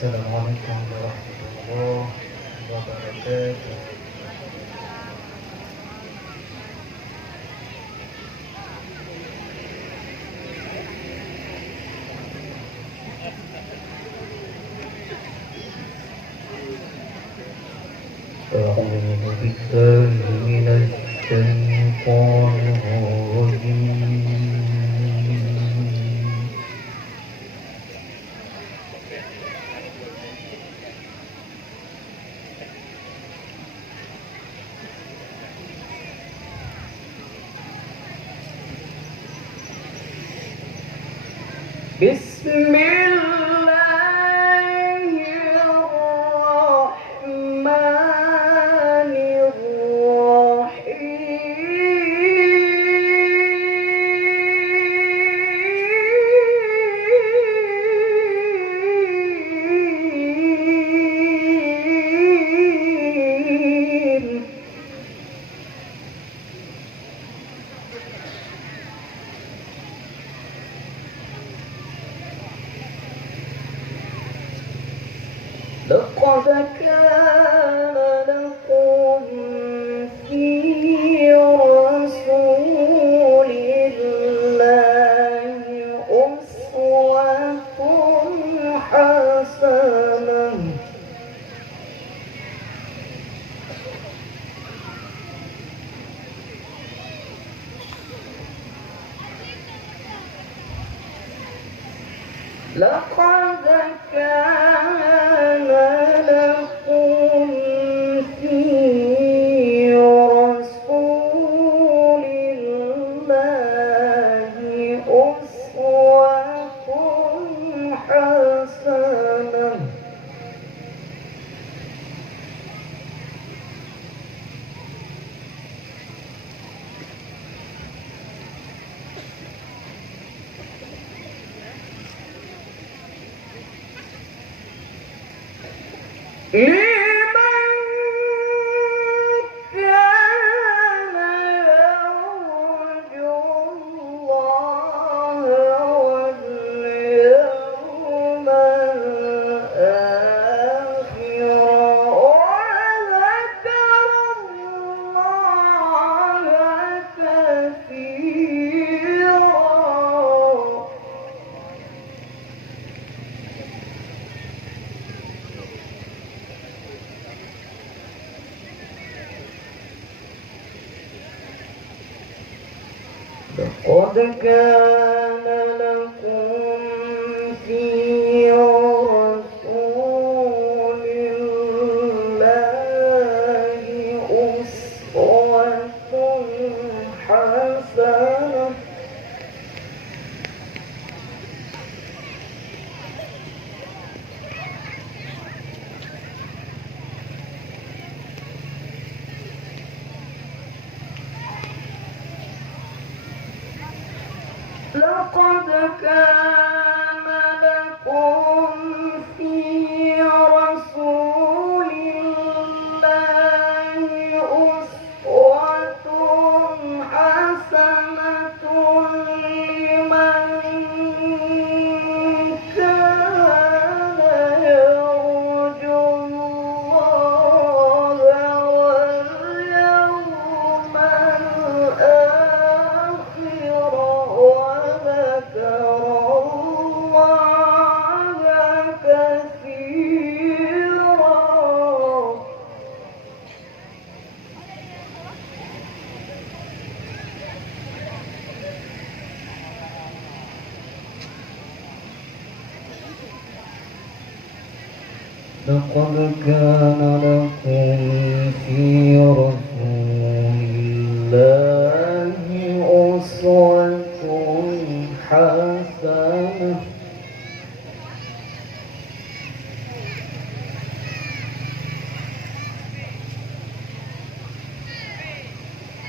Assalamualaikum warahmatullahi wabarakatuh. أعوذ بالله من الشيطان الرجيم. بسم الله الرحمن الرحيم. لقد كان لكم في رسول الله أسوة حسنة لقد كان لكم في رسول الله أسوة حسنة لمن كان يرجو الله واليوم الآخر وذكر الله كثيرا. لقد كان لكم في رسول الله أسوة حسنة لقد كان لكم في رسول الله أسوة حسنة لمن كان يرجو الله واليوم الآخر وذكر الله كثيرا. لقد كان لكم في رسول الله أسوة حسنة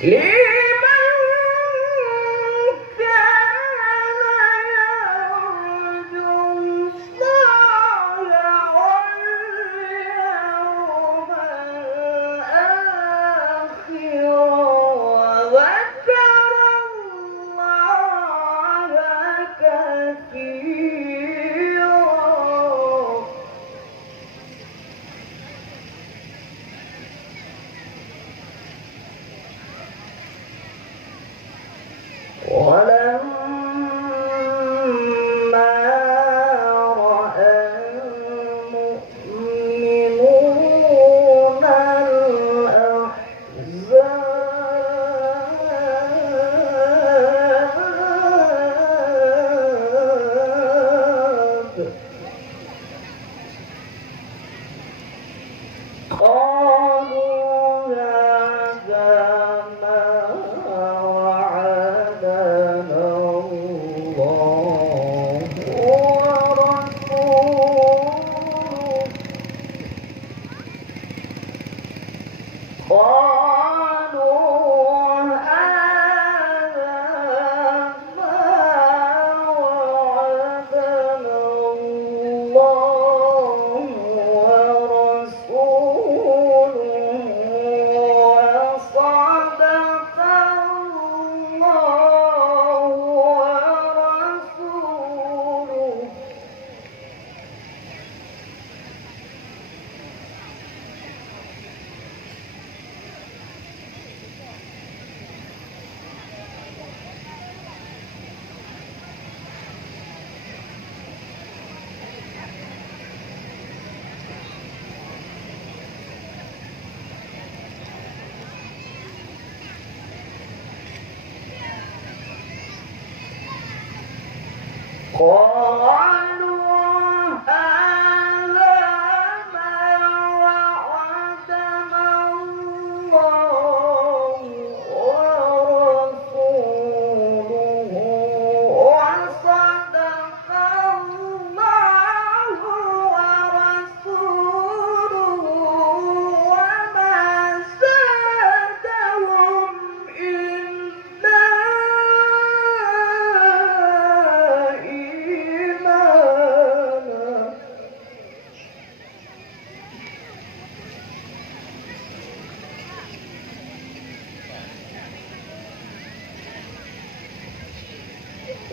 لمن كان يرجو الله واليوم الآخر وذكر الله كثيرا.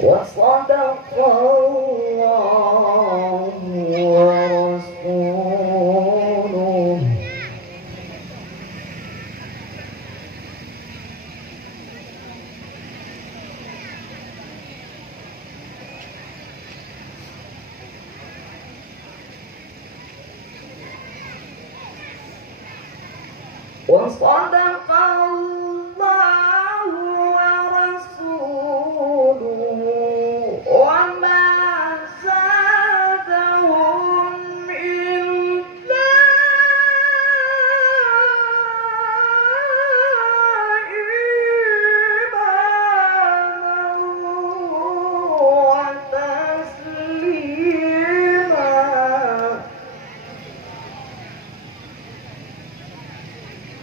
وصدق الله ورسوله. وصدق الله ورسوله وما زادهم إلا إيمانا وتسليما.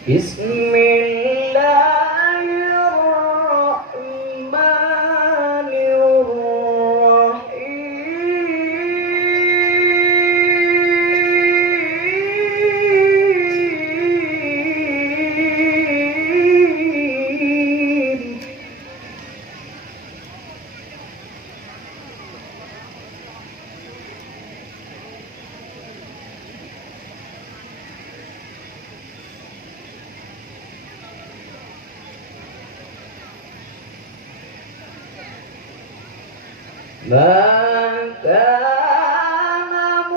بسم الله الرحمن الرحيم. ما كان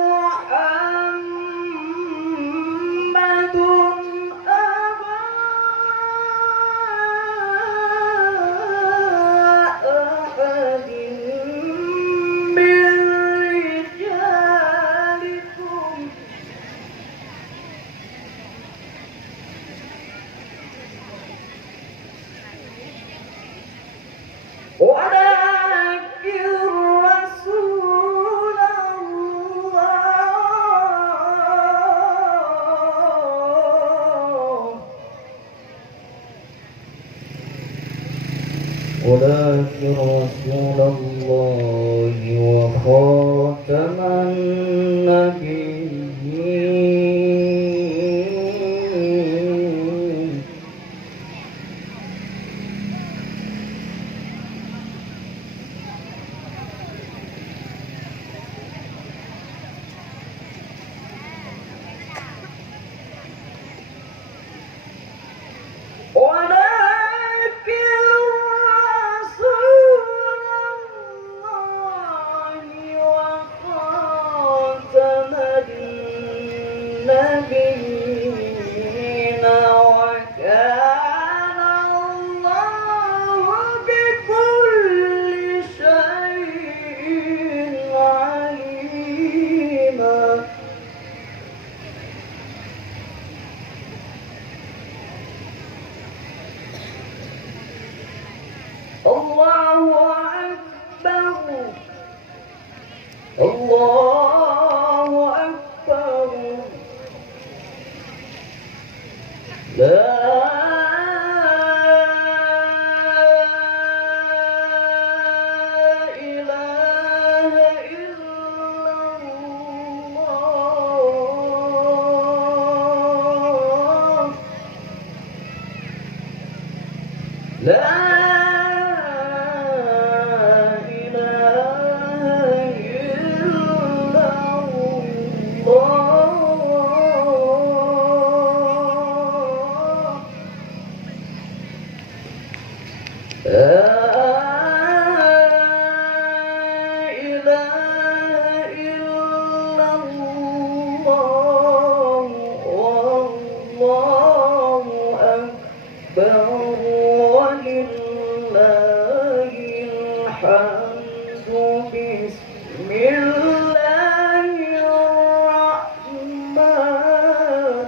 محمد أبا أحد من رجالكم ولكن رسول الله وخاتم النبيين. ولكن رسول الله وخاتم النبيين وكان الله بكل شيء عليما. الله أكبر الله أكبر. لا إله إلا الله. لا بسم الله الرحمن.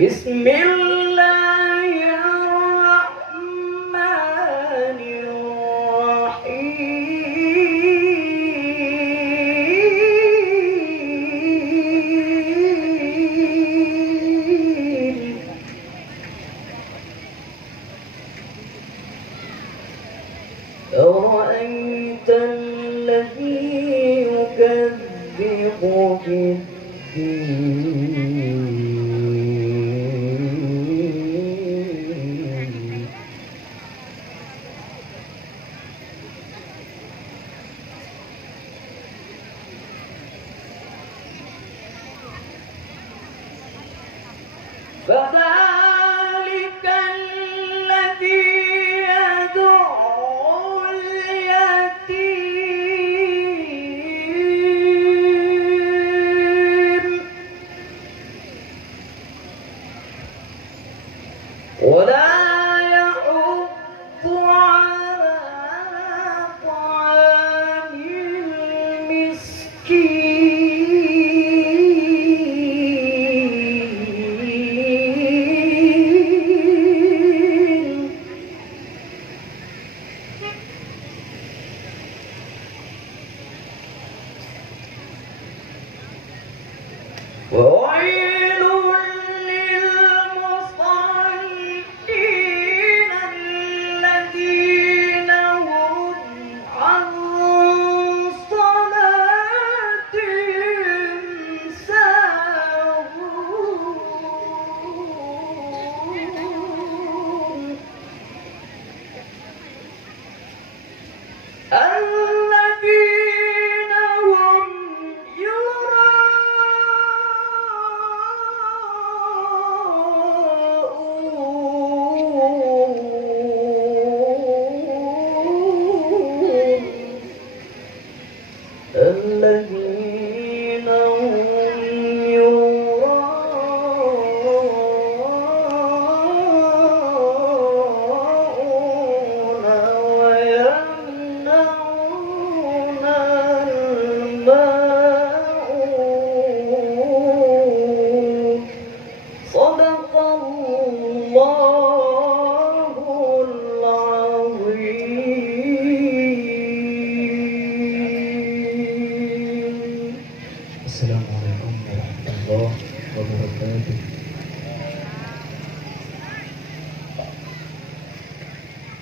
بسم الله الرحمن الرحيم. أرأيت الذي يكذب بالدين فذلك الذي يدعو اليتيم ولا يحض على طعام المسكين وويل للمصلين الذين هم عن صلاتهم ساهون الذين هم يراءون الذين هم يراءون ويمنعون الماعون صدق الله العظيم. السلام عليكم ورحمة الله وبركاته.